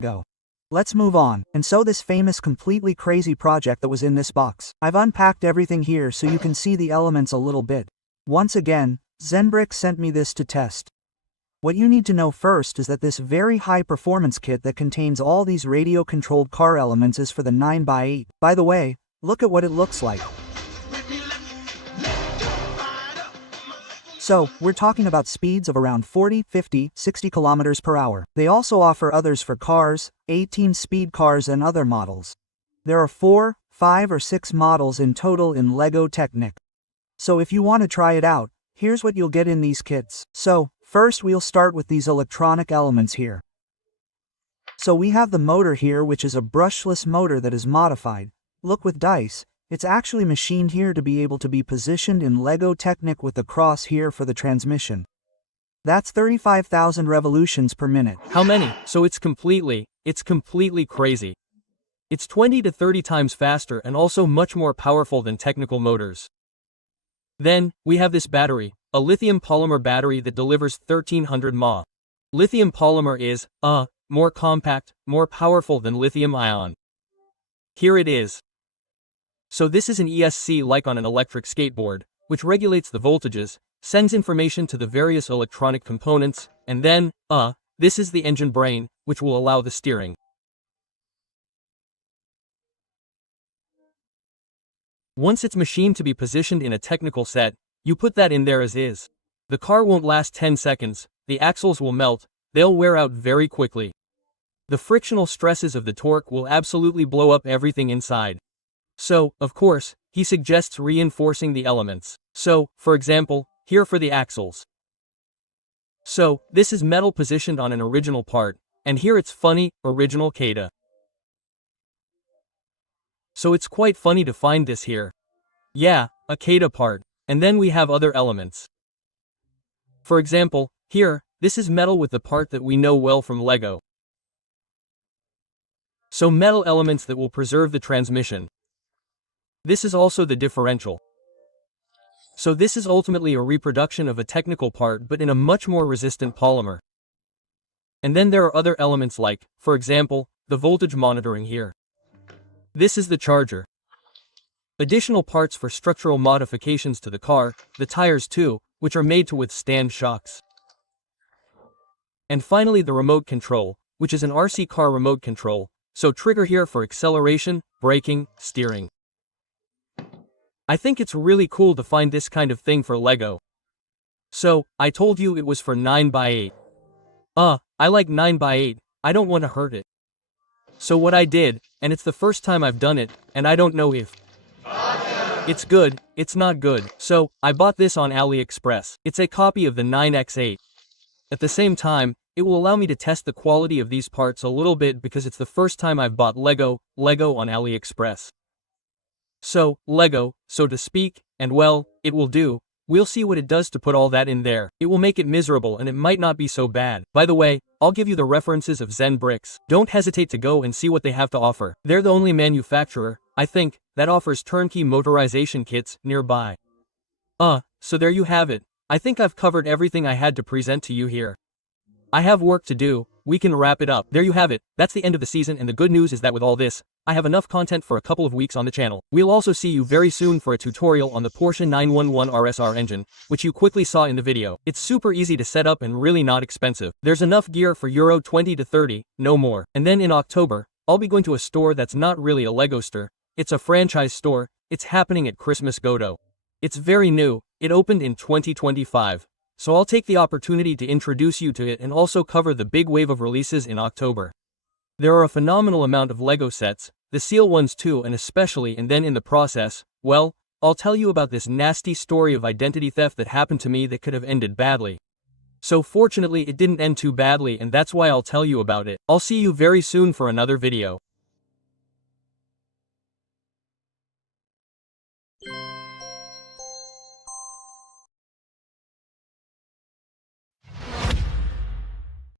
Go. Let's move on, and so this famous completely crazy project that was in this box. I've unpacked everything here so you can see the elements a little bit. Once again, ZENE sent me this to test. What you need to know first is that this very high-performance kit that contains all these radio-controlled car elements is for the 9x8. By the way, look at what it looks like. So, we're talking about speeds of around 40, 50, 60 kilometers per hour. They also offer others for cars, 18-speed cars and other models. There are 4, 5 or 6 models in total in LEGO Technic. So if you want to try it out, here's what you'll get in these kits. So, first we'll start with these electronic elements here. So we have the motor here, which is a brushless motor that is modified. Look, with dice, it's actually machined here to be able to be positioned in LEGO Technic with the cross here for the transmission. That's 35,000 revolutions per minute. How many? So it's completely crazy. It's 20 to 30 times faster and also much more powerful than technical motors. Then, we have this battery, a lithium polymer battery that delivers 1300 mAh. Lithium polymer is, more compact, more powerful than lithium ion. Here it is. So this is an ESC like on an electric skateboard, which regulates the voltages, sends information to the various electronic components, and then, this is the engine brain, which will allow the steering. Once it's machined to be positioned in a technical set, you put that in there as is. The car won't last 10 seconds, the axles will melt, they'll wear out very quickly. The frictional stresses of the torque will absolutely blow up everything inside. So, of course, he suggests reinforcing the elements. So, for example, here for the axles. So, this is metal positioned on an original part, and here it's funny, original CATA. So it's quite funny to find this here. Yeah, a CATA part. And then we have other elements. For example, here, this is metal with the part that we know well from LEGO. So metal elements that will preserve the transmission. This is also the differential. So this is ultimately a reproduction of a technical part but in a much more resistant polymer. And then there are other elements like, for example, the voltage monitoring here. This is the charger. Additional parts for structural modifications to the car, the tires too, which are made to withstand shocks. And finally the remote control, which is an RC car remote control, so trigger here for acceleration, braking, steering. I think it's really cool to find this kind of thing for LEGO. So, I told you it was for 9x8. I like 9x8, I don't want to hurt it. So what I did, and it's the first time I've done it, and I don't know if it's good, it's not good, so I bought this on AliExpress. It's a copy of the 9x8. At the same time, it will allow me to test the quality of these parts a little bit because it's the first time I've bought LEGO on AliExpress. So, LEGO, so to speak, and well, it will do. We'll see what it does to put all that in there. It will make it miserable and it might not be so bad. By the way, I'll give you the references of ZENE Bricks. Don't hesitate to go and see what they have to offer. They're the only manufacturer, I think, that offers turnkey motorization kits nearby. So there you have it. I think I've covered everything I had to present to you here. I have work to do, we can wrap it up. There you have it, that's the end of the season, and the good news is that with all this, I have enough content for a couple of weeks on the channel. We'll also see you very soon for a tutorial on the Porsche 911 RSR engine, which you quickly saw in the video. It's super easy to set up and really not expensive. There's enough gear for Euro 20 to 30, no more. And then in October, I'll be going to a store that's not really a LEGO store, it's a franchise store, it's happening at Christmas Godot. It's very new, it opened in 2025. So I'll take the opportunity to introduce you to it and also cover the big wave of releases in October. There are a phenomenal amount of LEGO sets, the seal ones too, and especially, and then in the process, well, I'll tell you about this nasty story of identity theft that happened to me that could have ended badly. So fortunately it didn't end too badly, and that's why I'll tell you about it. I'll see you very soon for another video.